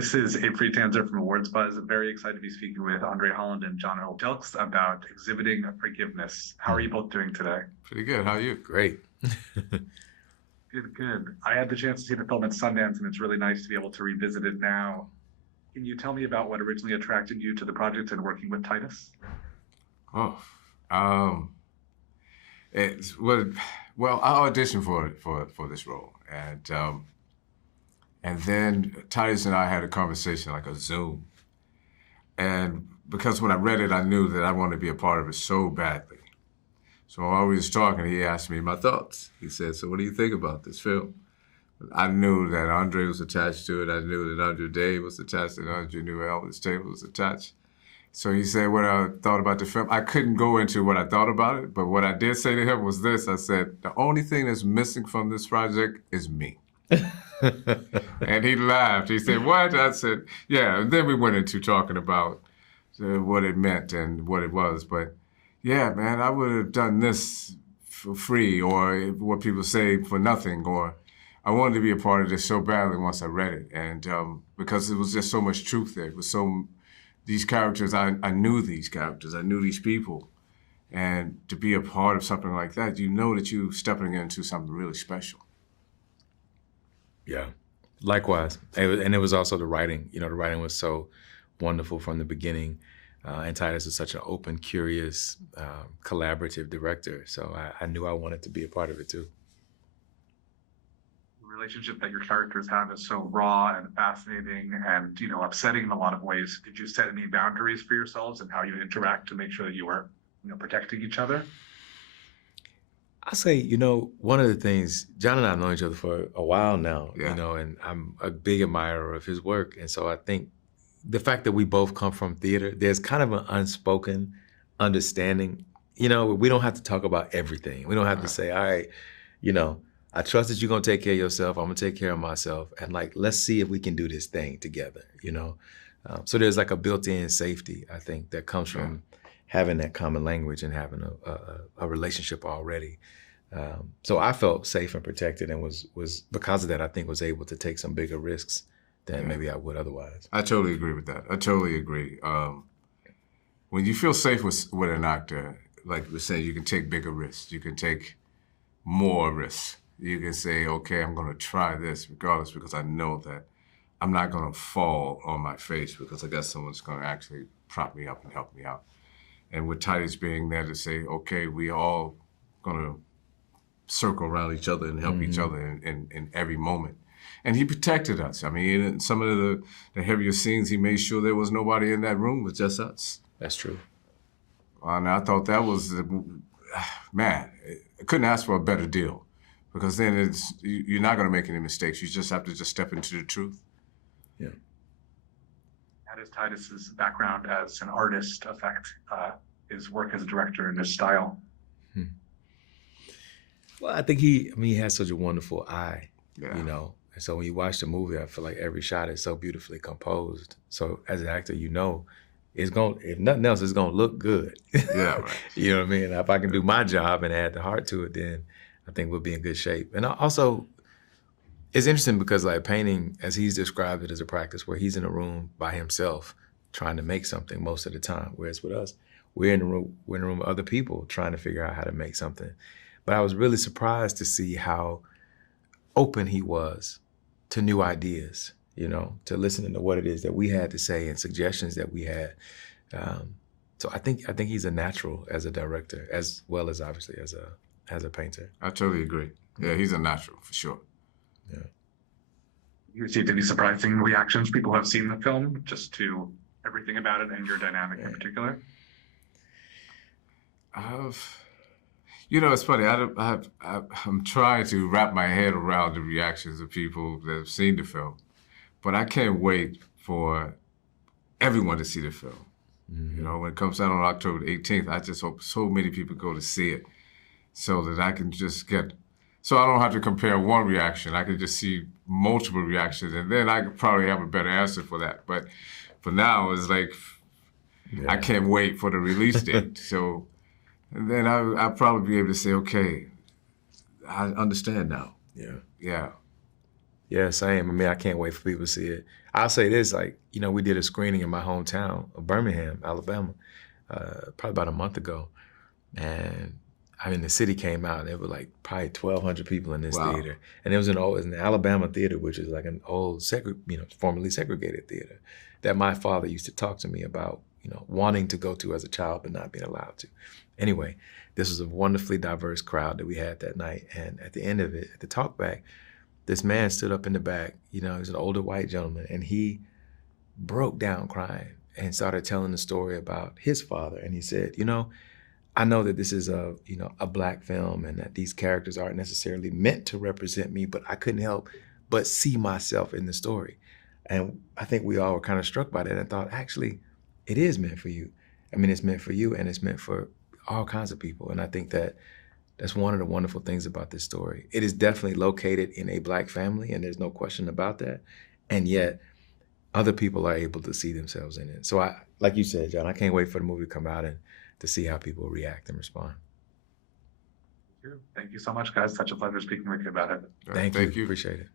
This is Abe Friedtanzer from Awards Buzz. I'm very excited to be speaking with André Holland and Earl Jelks about exhibiting forgiveness. How are you both doing today? Pretty good. How are you? Great. Good, good. I had the chance to see the film at Sundance, and it's really nice to be able to revisit it now. Can you tell me about what originally attracted you to the project and working with Titus? Oh, um, it's well, I auditioned for this role, and then Titus and I had a conversation like a Zoom, and because when I read it, I knew that I wanted to be a part of it so badly. So while we was talking, he asked me my thoughts. He said, "So what do you think about this film?" I knew that Andre was attached to it. I knew that Andre Day was attached, and Andre knew Elvis Taylor was attached. So he said what I thought about the film. I couldn't go into what I thought about it, but what I did say to him was this. I said, the only thing that's missing from this project is me. And he laughed. He said, what? I said, yeah. And then we went into talking about what it meant and what it was. But yeah, man, I would have done this for free, or what people say, for nothing, or I wanted to be a part of this so badly once I read it. And because it was just so much truth there. It was these characters, I knew these characters, I knew these people. And to be a part of something like that, you know that you're stepping into something really special. Yeah, likewise. And it was also the writing. You know, the writing was so wonderful from the beginning. And Titus is such an open, curious, collaborative director. So I knew I wanted to be a part of it too. Relationship that your characters have is so raw and fascinating and, upsetting in a lot of ways. Did you set any boundaries for yourselves and how you interact to make sure that you are, protecting each other? I say, one of the things, John and I have known each other for a while now, Yeah. And I'm a big admirer of his work. And so I think the fact that we both come from theater, there's kind of an unspoken understanding. We don't have to talk about everything. We don't have to say, all right, I trust that you're gonna take care of yourself. I'm gonna take care of myself, and let's see if we can do this thing together. So there's like a built-in safety, I think, that comes from having that common language and having a relationship already. So I felt safe and protected, and was because of that, I think, was able to take some bigger risks than maybe I would otherwise. I totally agree with that. I totally agree. When you feel safe with an actor, like we're saying, you can take bigger risks. You can take more risks. You can say, okay, I'm going to try this regardless, because I know that I'm not going to fall on my face, because I guess someone's going to actually prop me up and help me out. And with Titus being there to say, okay, we all going to circle around each other and help each other in every moment. And he protected us. I mean, in some of the heavier scenes, he made sure there was nobody in that room with just us. That's true. And I thought that was, man, I couldn't ask for a better deal. Because then you're not going to make any mistakes. You just have to step into the truth. Yeah. How does Titus's background as an artist affect his work as a director and his style? Well, I think he has such a wonderful eye, Yeah. And so when you watch the movie, I feel like every shot is so beautifully composed. So as an actor, it's if nothing else, it's gonna look good. Yeah, right. You know what I mean? If I can do my job and add the heart to it, then I think we'll be in good shape. And also, it's interesting because painting, as he's described it, as a practice where he's in a room by himself trying to make something most of the time. Whereas with us, we're in a room with other people trying to figure out how to make something. But I was really surprised to see how open he was to new ideas, to listening to what it is that we had to say and suggestions that we had. So I think he's a natural as a director, as well as obviously as a painter. I totally agree. Yeah, he's a natural, for sure. Yeah. You received any surprising reactions people who have seen the film, just to everything about it and your dynamic in particular? It's funny. I'm trying to wrap my head around the reactions of people that have seen the film, but I can't wait for everyone to see the film. When it comes out on October 18th, I just hope so many people go to see it, so that I can so I don't have to compare one reaction. I can just see multiple reactions, and then I could probably have a better answer for that. But for now, it's like, I can't wait for the release date. So, and then I'll probably be able to say, okay, I understand now. Yeah. Yeah. Yeah, same. I mean, I can't wait for people to see it. I'll say this, like, you know, we did a screening in my hometown of Birmingham, Alabama, probably about a month ago. And I mean, the city came out, and there were like probably 1,200 people in this Wow. theater. And it was an Alabama theater, which is like an old, formerly segregated theater that my father used to talk to me about, you know, wanting to go to as a child, but not being allowed to. Anyway, this was a wonderfully diverse crowd that we had that night. And at the end of it, at the talk back, this man stood up in the back, you know, he's an older white gentleman, and he broke down crying and started telling the story about his father. And he said, you know, I know that this is a Black film and that these characters aren't necessarily meant to represent me, but I couldn't help but see myself in the story. And I think we all were kind of struck by that and thought, actually, it is meant for you. I mean, it's meant for you, and it's meant for all kinds of people. And I think that that's one of the wonderful things about this story. It is definitely located in a Black family, and there's no question about that. And yet, other people are able to see themselves in it. So like you said, John, I can't wait for the movie to come out and to see how people react and respond. Thank you so much, guys. Such a pleasure speaking with you about it. Thank you. Appreciate it.